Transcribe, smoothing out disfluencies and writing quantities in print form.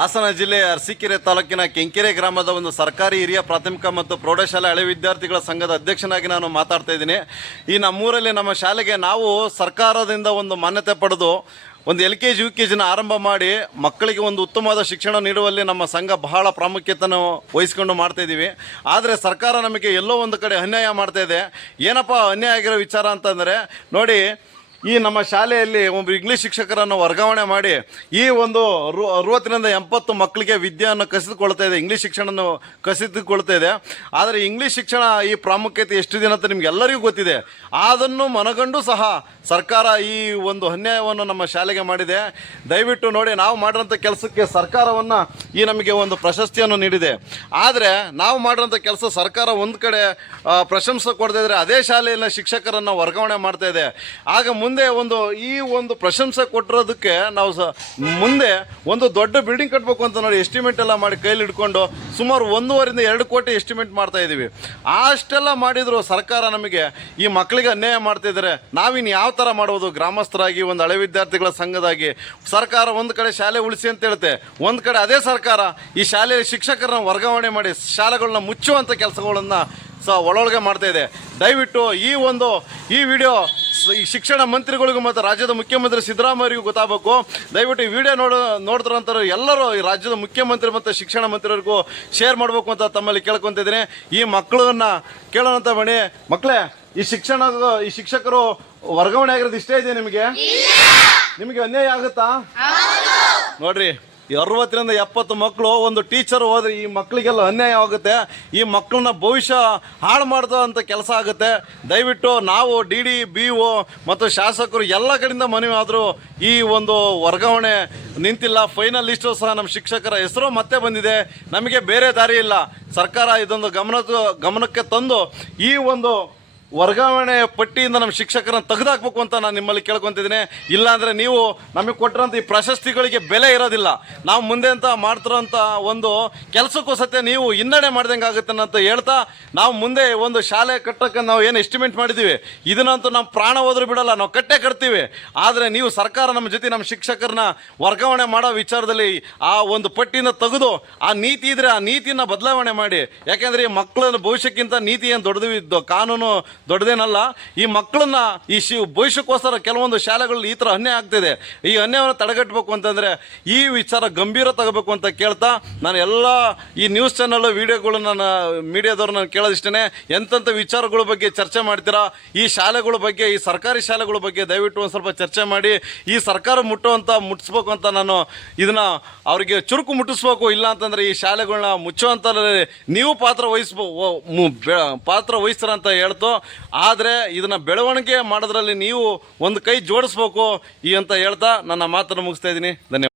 ಹಾಸನ ಜಿಲ್ಲೆಯ ಅರಸೀಕೆರೆ ತಾಲೂಕಿನ ಕೆಂಕೆರೆ ಗ್ರಾಮದ ಒಂದು ಸರ್ಕಾರಿ ಹಿರಿಯ ಪ್ರಾಥಮಿಕ ಮತ್ತು ಪ್ರೌಢಶಾಲೆ ಹಳೆ ವಿದ್ಯಾರ್ಥಿಗಳ ಸಂಘದ ಅಧ್ಯಕ್ಷನಾಗಿ ನಾನು ಮಾತಾಡ್ತಾ ಇದ್ದೀನಿ. ಈ ನಮ್ಮೂರಲ್ಲಿ ನಮ್ಮ ಶಾಲೆಗೆ ನಾವು ಸರ್ಕಾರದಿಂದ ಒಂದು ಮಾನ್ಯತೆ ಪಡೆದು ಒಂದು LKG UKGನ ಆರಂಭ ಮಾಡಿ ಮಕ್ಕಳಿಗೆ ಒಂದು ಉತ್ತಮವಾದ ಶಿಕ್ಷಣ ನೀಡುವಲ್ಲಿ ನಮ್ಮ ಸಂಘ ಬಹಳ ಪ್ರಾಮುಖ್ಯತೆಯನ್ನು ವಹಿಸ್ಕೊಂಡು ಮಾಡ್ತಾ ಇದ್ದೀವಿ. ಆದರೆ ಸರ್ಕಾರ ನಮಗೆ ಎಲ್ಲೋ ಒಂದು ಕಡೆ ಅನ್ಯಾಯ ಮಾಡ್ತಾ ಇದೆ. ಏನಪ್ಪ ಅನ್ಯಾಯ ಆಗಿರೋ ವಿಚಾರ ಅಂತಂದರೆ ನೋಡಿ, ಈ ನಮ್ಮ ಶಾಲೆಯಲ್ಲಿ ಒಬ್ಬ ಇಂಗ್ಲೀಷ್ ಶಿಕ್ಷಕರನ್ನು ವರ್ಗಾವಣೆ ಮಾಡಿ ಈ ಒಂದು 60-80 ಮಕ್ಕಳಿಗೆ ವಿದ್ಯೆಯನ್ನು ಕಸಿದುಕೊಳ್ತಾ ಇದೆ, ಇಂಗ್ಲೀಷ್ ಶಿಕ್ಷಣವನ್ನು ಕಸಿದುಕೊಳ್ತಾ ಇದೆ. ಆದರೆ ಇಂಗ್ಲೀಷ್ ಶಿಕ್ಷಣ ಈ ಪ್ರಾಮುಖ್ಯತೆ ಎಷ್ಟು ದಿನ ಅಂತ ನಿಮಗೆಲ್ಲರಿಗೂ ಗೊತ್ತಿದೆ. ಅದನ್ನು ಮನಗಂಡು ಸಹ ಸರ್ಕಾರ ಈ ಒಂದು ಅನ್ಯಾಯವನ್ನು ನಮ್ಮ ಶಾಲೆಗೆ ಮಾಡಿದೆ. ದಯವಿಟ್ಟು ನೋಡಿ, ನಾವು ಮಾಡಿರೋಂಥ ಕೆಲಸಕ್ಕೆ ಸರ್ಕಾರವನ್ನು ನಮಗೆ ಒಂದು ಪ್ರಶಸ್ತಿಯನ್ನು ನೀಡಿದೆ. ಆದರೆ ನಾವು ಮಾಡಿರೋಂಥ ಕೆಲಸ ಸರ್ಕಾರ ಒಂದು ಕಡೆ ಪ್ರಶಂಸೆ ಕೊಡ್ತಾ ಇದ್ದರೆ ಅದೇ ಶಾಲೆಯಲ್ಲಿನ ಶಿಕ್ಷಕರನ್ನು ವರ್ಗಾವಣೆ ಮಾಡ್ತಾ ಇದೆ. ಆಗ ಮುಂದೆ ಈ ಒಂದು ಪ್ರಶಂಸೆ ಕೊಟ್ಟಿರೋದಕ್ಕೆ ನಾವು ಮುಂದೆ ಒಂದು ದೊಡ್ಡ ಬಿಲ್ಡಿಂಗ್ ಕಟ್ಟಬೇಕು ಅಂತ ನೋಡಿ ಎಸ್ಟಿಮೇಟ್ ಎಲ್ಲ ಮಾಡಿ ಕೈಲಿ ಹಿಡ್ಕೊಂಡು ಸುಮಾರು 1.5-2 ಕೋಟಿ ಎಸ್ಟಿಮೇಟ್ ಮಾಡ್ತಾ ಇದ್ದೀವಿ. ಅಷ್ಟೆಲ್ಲ ಮಾಡಿದ್ರು ಸರ್ಕಾರ ನಮಗೆ ಈ ಮಕ್ಕಳಿಗೆ ಅನ್ಯಾಯ ಮಾಡ್ತಿದ್ದಾರೆ. ನಾವಿನ್ನು ಯಾವ ಥರ ಮಾಡೋದು? ಗ್ರಾಮಸ್ಥರಾಗಿ ಒಂದು ಹಳೆ ವಿದ್ಯಾರ್ಥಿಗಳ ಸಂಘದಾಗಿ ಸರ್ಕಾರ ಒಂದು ಕಡೆ ಶಾಲೆ ಉಳಿಸಿ ಅಂತ ಹೇಳುತ್ತೆ, ಒಂದು ಕಡೆ ಅದೇ ಸರ್ಕಾರ ಈ ಶಾಲೆಯಲ್ಲಿ ಶಿಕ್ಷಕರನ್ನ ವರ್ಗಾವಣೆ ಮಾಡಿ ಶಾಲೆಗಳನ್ನ ಮುಚ್ಚುವಂಥ ಕೆಲಸಗಳನ್ನು ಒಳೊಳಗೆ ಮಾಡ್ತಾ ಇದೆ. ದಯವಿಟ್ಟು ಈ ವಿಡಿಯೋ ಈ ಶಿಕ್ಷಣ ಮಂತ್ರಿಗಳಿಗೂ ಮತ್ತು ರಾಜ್ಯದ ಮುಖ್ಯಮಂತ್ರಿ ಸಿದ್ದರಾಮಯ್ಯರಿಗೂ ಗೊತ್ತಾಗಬೇಕು. ದಯವಿಟ್ಟು ಈ ವಿಡಿಯೋ ನೋಡ್ತಾರಂತಾರೆ ಎಲ್ಲರೂ ಈ ರಾಜ್ಯದ ಮುಖ್ಯಮಂತ್ರಿ ಮತ್ತು ಶಿಕ್ಷಣ ಮಂತ್ರಿಯವರಿಗೂ ಶೇರ್ ಮಾಡಬೇಕು ಅಂತ ತಮ್ಮಲ್ಲಿ ಕೇಳ್ಕೊತಿದ್ದೀನಿ. ಈ ಮಕ್ಕಳನ್ನ ಕೇಳೋಣಂತ ಬನ್ನಿ. ಮಕ್ಕಳೇ, ಈ ಶಿಕ್ಷಕರು ವರ್ಗಾವಣೆ ಆಗಿರೋದು ಇಷ್ಟೇ ಇದೆ ನಿಮಗೆ ಅನ್ಯಾಯ ಆಗುತ್ತಾ? ನೋಡ್ರಿ, 60-70 ಮಕ್ಕಳು ಒಂದು ಟೀಚರ್ ಹೋದ್ರೆ ಈ ಮಕ್ಕಳಿಗೆಲ್ಲ ಅನ್ಯಾಯ ಆಗುತ್ತೆ. ಈ ಮಕ್ಕಳನ್ನ ಭವಿಷ್ಯ ಹಾಳು ಮಾಡ್ದೋ ಅಂತ ಕೆಲಸ ಆಗುತ್ತೆ. ದಯವಿಟ್ಟು ನಾವು DD BO ಮತ್ತು ಶಾಸಕರು ಎಲ್ಲ ಕಡೆಯಿಂದ ಮನವಿ ಆದರೂ ಈ ಒಂದು ವರ್ಗಾವಣೆ ನಿಂತಿಲ್ಲ. ಫೈನಲ್ ಲಿಸ್ಟು ಸಹ ನಮ್ಮ ಶಿಕ್ಷಕರ ಹೆಸರು ಮತ್ತೆ ಬಂದಿದೆ. ನಮಗೆ ಬೇರೆ ದಾರಿ ಇಲ್ಲ. ಸರ್ಕಾರ ಇದೊಂದು ಗಮನಕ್ಕೆ ತಂದು ಈ ಒಂದು ವರ್ಗಾವಣೆ ಪಟ್ಟಿಯಿಂದ ನಮ್ಮ ಶಿಕ್ಷಕರನ್ನು ತೆಗೆದುಹಾಕಬೇಕು ಅಂತ ನಾನು ನಿಮ್ಮಲ್ಲಿ ಕೇಳ್ಕೊತಿದ್ದೀನಿ. ಇಲ್ಲಾಂದರೆ ನೀವು ನಮಗೆ ಕೊಟ್ಟಿರೋಂಥ ಈ ಪ್ರಶಸ್ತಿಗಳಿಗೆ ಬೆಲೆ ಇರೋದಿಲ್ಲ. ನಾವು ಮುಂದೆ ಅಂತ ಮಾಡ್ತಿರೋಂಥ ಒಂದು ಕೆಲಸಕ್ಕೂ ಸತ್ಯ ನೀವು ಹಿನ್ನಡೆ ಮಾಡ್ದಂಗೆ ಆಗುತ್ತೆ ಅಂತ ಹೇಳ್ತಾ, ನಾವು ಮುಂದೆ ಒಂದು ಶಾಲೆ ಕಟ್ಟೋಕ್ಕೆ ನಾವು ಏನು ಎಸ್ಟಿಮೇಟ್ ಮಾಡಿದ್ದೀವಿ ಇದನ್ನಂತೂ ನಾವು ಪ್ರಾಣ ಹೋದ್ರೂ ಬಿಡೋಲ್ಲ, ನಾವು ಕಟ್ತೀವಿ. ಆದರೆ ನೀವು ಸರ್ಕಾರ ನಮ್ಮ ಜೊತೆ ನಮ್ಮ ಶಿಕ್ಷಕರನ್ನ ವರ್ಗಾವಣೆ ಮಾಡೋ ವಿಚಾರದಲ್ಲಿ ಆ ಒಂದು ಪಟ್ಟಿಯಿಂದ ತೆಗೆದು ಆ ನೀತಿ ಇದ್ದರೆ ಆ ನೀತಿಯನ್ನು ಬದಲಾವಣೆ ಮಾಡಿ. ಯಾಕೆಂದರೆ ಈ ಮಕ್ಕಳ ಭವಿಷ್ಯಕ್ಕಿಂತ ನೀತಿ ಏನು ದೊಡ್ಡದು, ಕಾನೂನು ದೊಡ್ಡದೇನಲ್ಲ. ಈ ಮಕ್ಕಳನ್ನ ಈ ಭವಿಷ್ಯಕ್ಕೋಸ್ಕರ ಕೆಲವೊಂದು ಶಾಲೆಗಳಲ್ಲಿ ಈ ಥರ ಅನ್ಯಾಯ ಆಗ್ತಿದೆ. ಈ ಅನ್ಯಾಯವನ್ನು ತಡೆಗಟ್ಟಬೇಕು ಅಂತಂದರೆ ಈ ವಿಚಾರ ಗಂಭೀರ ತಗೋಬೇಕು ಅಂತ ಕೇಳ್ತಾ, ನಾನು ಎಲ್ಲ ಈ ನ್ಯೂಸ್ ಚಾನಲ್ ವೀಡಿಯೋಗಳು ನಾನು ಮೀಡಿಯಾದವ್ರು ನಾನು ಕೇಳೋದಿಷ್ಟೇ, ಎಂತೆಂಥ ವಿಚಾರಗಳ ಬಗ್ಗೆ ಚರ್ಚೆ ಮಾಡ್ತೀರಾ, ಈ ಶಾಲೆಗಳ ಬಗ್ಗೆ, ಈ ಸರ್ಕಾರಿ ಶಾಲೆಗಳ ಬಗ್ಗೆ ದಯವಿಟ್ಟು ಒಂದು ಸ್ವಲ್ಪ ಚರ್ಚೆ ಮಾಡಿ ಈ ಸರ್ಕಾರ ಮುಟ್ಟಿಸ್ಬೇಕು ಅಂತ ನಾನು ಇದನ್ನು ಅವರಿಗೆ ಚುರುಕು ಮುಟ್ಟಿಸ್ಬೇಕು. ಇಲ್ಲ ಅಂತಂದರೆ ಈ ಶಾಲೆಗಳನ್ನ ಮುಚ್ಚುವಂಥ ನೀವು ಪಾತ್ರ ವಹಿಸ್ತೀರ ಅಂತ ಹೇಳ್ತು. ಆದರೆ ಇದನ್ನು ಬೆಳವಣಿಗೆ ಮಾಡೋದ್ರಲ್ಲಿ ನೀವು ಒಂದು ಕೈ ಜೋಡಿಸ್ಬೇಕು ಅಂತ ಹೇಳ್ತಾ ನನ್ನ ಮಾತನ್ನು ಮುಗಿಸ್ತಾ ಇದ್ದೀನಿ. ಧನ್ಯವಾದ.